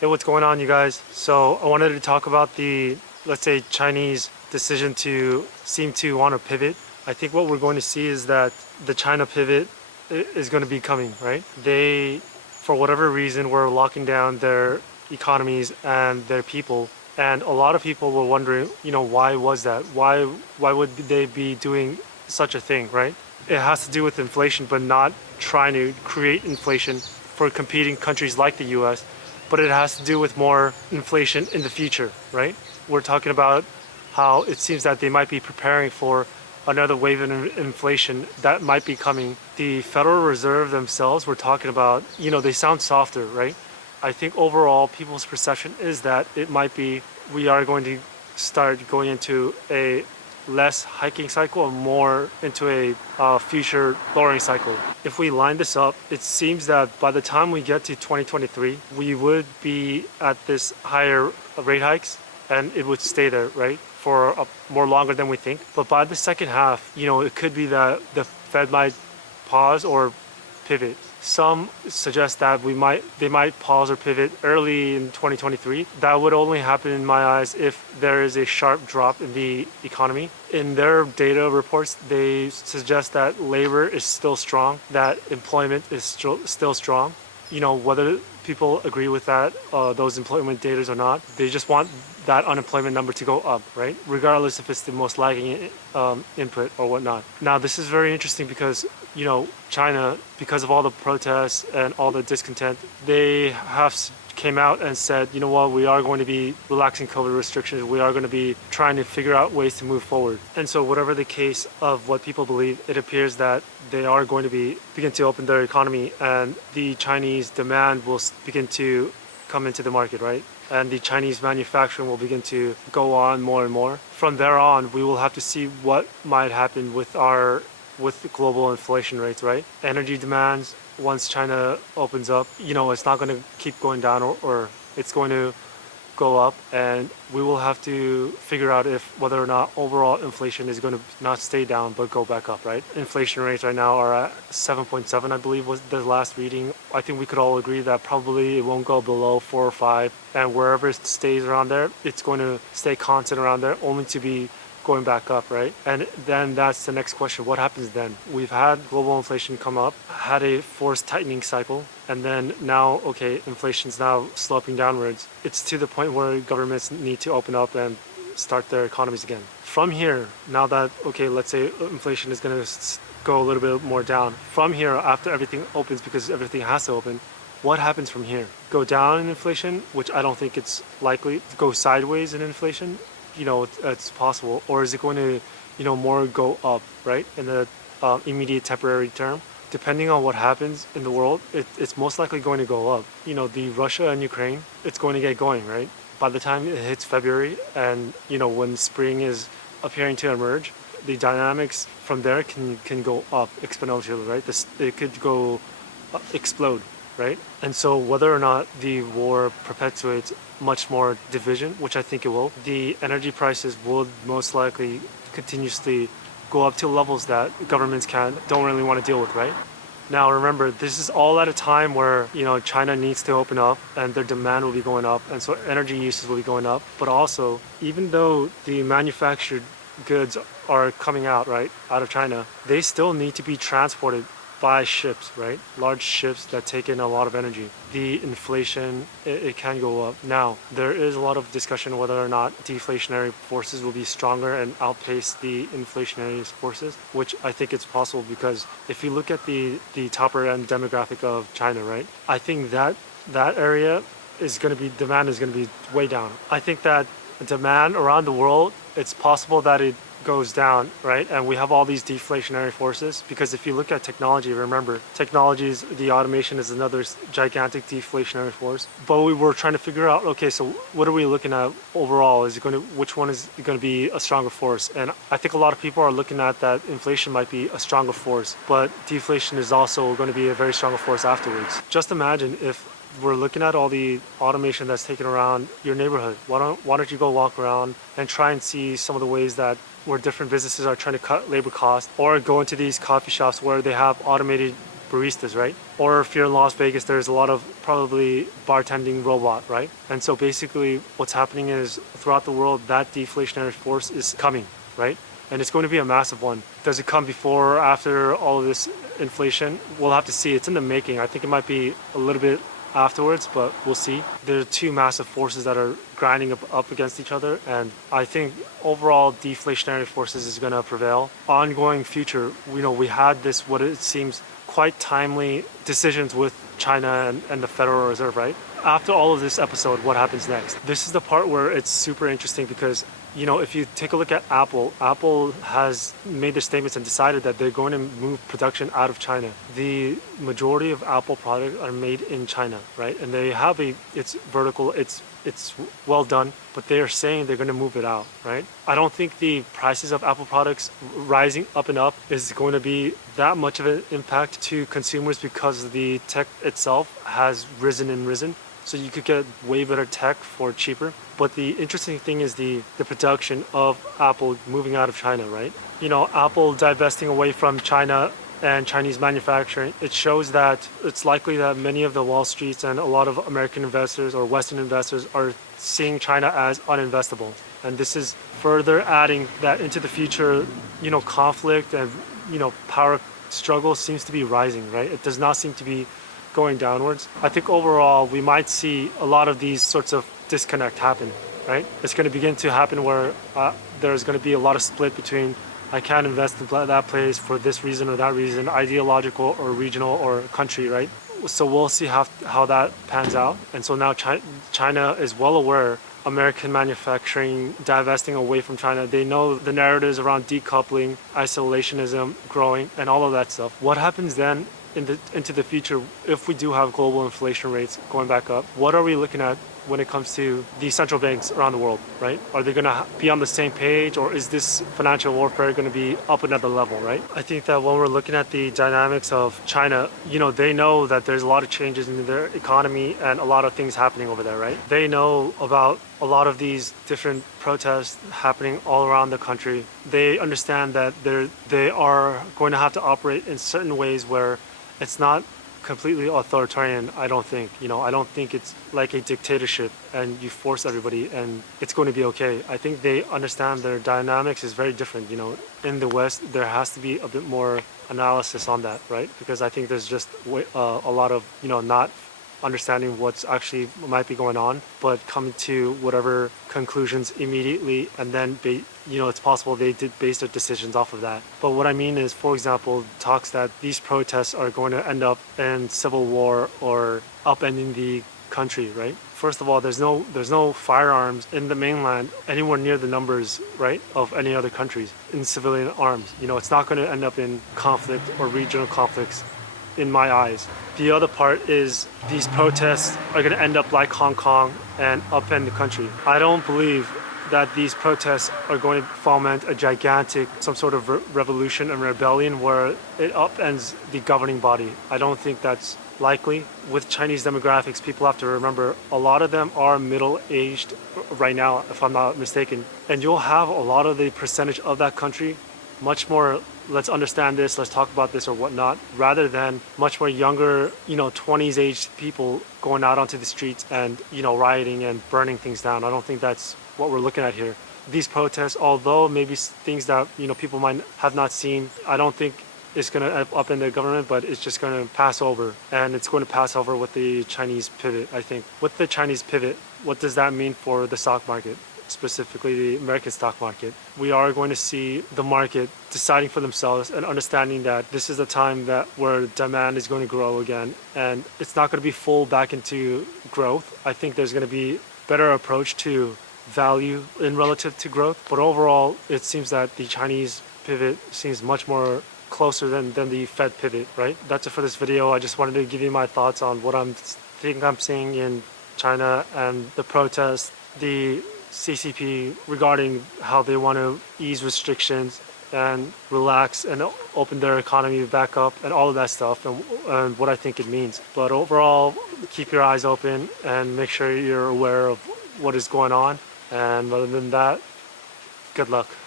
Hey, what's going on, you guys? So I wanted to talk about the, let's say, Chinese decision to seem to want to pivot. I think what we're going to see is that the China pivot is going to be coming, right? They, for whatever reason, were locking down their economies and their people. And a lot of people were wondering, why was that? Why would they be doing such a thing, right? It has to do with inflation, but not trying to create inflation for competing countries like the US, but it has to do with more inflation in the future, right? We're talking about how it seems that they might be preparing for another wave of inflation that might be coming. The Federal Reserve themselves, we're talking about, they sound softer, right? I think overall people's perception is that it might be we are going to start going into a less hiking cycle and more into a future lowering cycle. If we line this up, it seems that by the time we get to 2023, we would be at this higher rate hikes and it would stay there, right? For more longer than we think. But by the second half, it could be that the Fed might pause or pivot. Some suggest that they might pause or pivot early in 2023. That would only happen in my eyes if there is a sharp drop in the economy. In their data reports, they suggest that labor is still strong, that employment is still strong. Whether people agree with that, those employment data or not, they just want that unemployment number to go up, right? Regardless if it's the most lagging input or whatnot. Now, this is very interesting because, China, because of all the protests and all the discontent, they have came out and said, you know what, we are going to be relaxing COVID restrictions. We are going to be trying to figure out ways to move forward. And so whatever the case of what people believe, it appears that they are going to begin to open their economy and the Chinese demand will begin to come into the market, right? And the Chinese manufacturing will begin to go on more and more. From there on, we will have to see what might happen with the global inflation rates, right? Energy demands, once China opens up, it's not going to keep going down or it's going to go up, and we will have to figure out if whether or not overall inflation is going to not stay down but go back up, right? Inflation rates right now are at 7.7, I believe was the last reading. I think we could all agree that probably it won't go below 4 or 5, and wherever it stays around there, it's going to stay constant around there, only to be going back up, right? And then that's the next question. What happens then? We've had global inflation come up, had a forced tightening cycle, and then now, okay, inflation's now sloping downwards. It's to the point where governments need to open up and start their economies again. From here, now that, okay, let's say inflation is going to go a little bit more down. From here, after everything opens, because everything has to open, what happens from here? Go down in inflation, which I don't think it's likely. Go sideways in inflation, it's possible. Or is it going to, more go up, right? In the immediate temporary term. Depending on what happens in the world, it's most likely going to go up. The Russia and Ukraine, it's going to get going, right? By the time it hits February and, when spring is appearing to emerge, the dynamics from there can go up exponentially, right? It could go explode, right? And so whether or not the war perpetuates much more division, which I think it will, the energy prices will most likely continuously go up to levels that governments don't really want to deal with, right? Now remember, this is all at a time where, China needs to open up and their demand will be going up, and so energy uses will be going up. But also, even though the manufactured goods are coming out, right, out of China, they still need to be transported by ships, right? Large ships that take in a lot of energy. The inflation, it can go up. Now, there is a lot of discussion whether or not deflationary forces will be stronger and outpace the inflationary forces, which I think it's possible because if you look at the topper end demographic of China, right? I think that area demand is going to be way down. I think that demand around the world, it's possible that it goes down, right? And we have all these deflationary forces because if you look at technology, remember, the automation is another gigantic deflationary force. But we were trying to figure out, okay, so what are we looking at overall? Which one is going to be a stronger force? And I think a lot of people are looking at that inflation might be a stronger force, but deflation is also going to be a very stronger force afterwards. Just imagine if we're looking at all the automation that's taken around your neighborhood. Why don't you go walk around and try and see some of the ways that where different businesses are trying to cut labor costs, or go into these coffee shops where they have automated baristas, right? Or if you're in Las Vegas, there's a lot of probably bartending robot, right? And so basically what's happening is throughout the world, that deflationary force is coming, right? And it's going to be a massive one. Does it come before or after all of this inflation? We'll have to see. It's in the making. I think it might be a little bit afterwards, but we'll see. There are two massive forces that are grinding up against each other, and I think overall deflationary forces is going to prevail. Ongoing future, we had this, what it seems, quite timely decisions with China and the Federal Reserve, right? After all of this episode, what happens next? This is the part where it's super interesting because if you take a look at Apple has made their statements and decided that they're going to move production out of China. The majority of Apple products are made in China, right? And they have it's vertical, it's well done, but they are saying they're going to move it out, right? I don't think the prices of Apple products rising up and up is going to be that much of an impact to consumers because the tech itself has risen and risen. So you could get way better tech for cheaper. But the interesting thing is the production of Apple moving out of China, right? Apple divesting away from China and Chinese manufacturing, it shows that it's likely that many of the Wall Streets and a lot of American investors or Western investors are seeing China as uninvestable. And this is further adding that into the future, conflict and, power struggle seems to be rising, right? It does not seem to be going downwards. I think overall we might see a lot of these sorts of disconnect happen, right? It's going to begin to happen where there's going to be a lot of split between I can't invest in that place for this reason or that reason, ideological or regional or country, right? So we'll see how that pans out. And so now China is well aware American manufacturing divesting away from China. They know the narratives around decoupling, isolationism growing, and all of that stuff. What happens then into the future if we do have global inflation rates going back up? What are we looking at when it comes to the central banks around the world, right? Are they going to be on the same page, or is this financial warfare going to be up another level, right? I think that when we're looking at the dynamics of China, they know that there's a lot of changes in their economy and a lot of things happening over there, right? They know about a lot of these different protests happening all around the country. They understand that they are going to have to operate in certain ways where it's not completely authoritarian. I don't think I don't think it's like a dictatorship and you force everybody and it's going to be okay. I think they understand their dynamics is very different. In the West there has to be a bit more analysis on that, right? Because I think there's just a lot of not understanding what's actually might be going on, but coming to whatever conclusions immediately, and then it's possible they did base their decisions off of that. But what I mean is, for example, talks that these protests are going to end up in civil war or upending the country, right? First of all, there's no firearms in the mainland anywhere near the numbers, right, of any other countries in civilian arms. It's not going to end up in conflict or regional conflicts in my eyes. The other part is these protests are going to end up like Hong Kong and upend the country. I don't believe that these protests are going to foment a gigantic, some sort of revolution and rebellion where it upends the governing body. I don't think that's likely. With Chinese demographics, people have to remember a lot of them are middle-aged right now, if I'm not mistaken. And you'll have a lot of the percentage of that country much more, let's understand this, let's talk about this or whatnot, rather than much more younger, 20s aged people going out onto the streets and, rioting and burning things down. I don't think that's what we're looking at here. These protests, although maybe things that, people might have not seen, I don't think it's going to upend the government, but it's just going to pass over. And it's going to pass over with the Chinese pivot, I think. With the Chinese pivot, what does that mean for the stock market? Specifically the American stock market? We are going to see the market deciding for themselves and understanding that this is the time where demand is going to grow again, and it's not going to be full back into growth. I think there's going to be better approach to value in relative to growth, but overall it seems that the Chinese pivot seems much more closer than the Fed pivot, right? That's it for this video. I just wanted to give you my thoughts on what I'm seeing in China and the protests, the CCP regarding how they want to ease restrictions and relax and open their economy back up and all of that stuff, and what I think it means. But overall, keep your eyes open and make sure you're aware of what is going on. And other than that, good luck.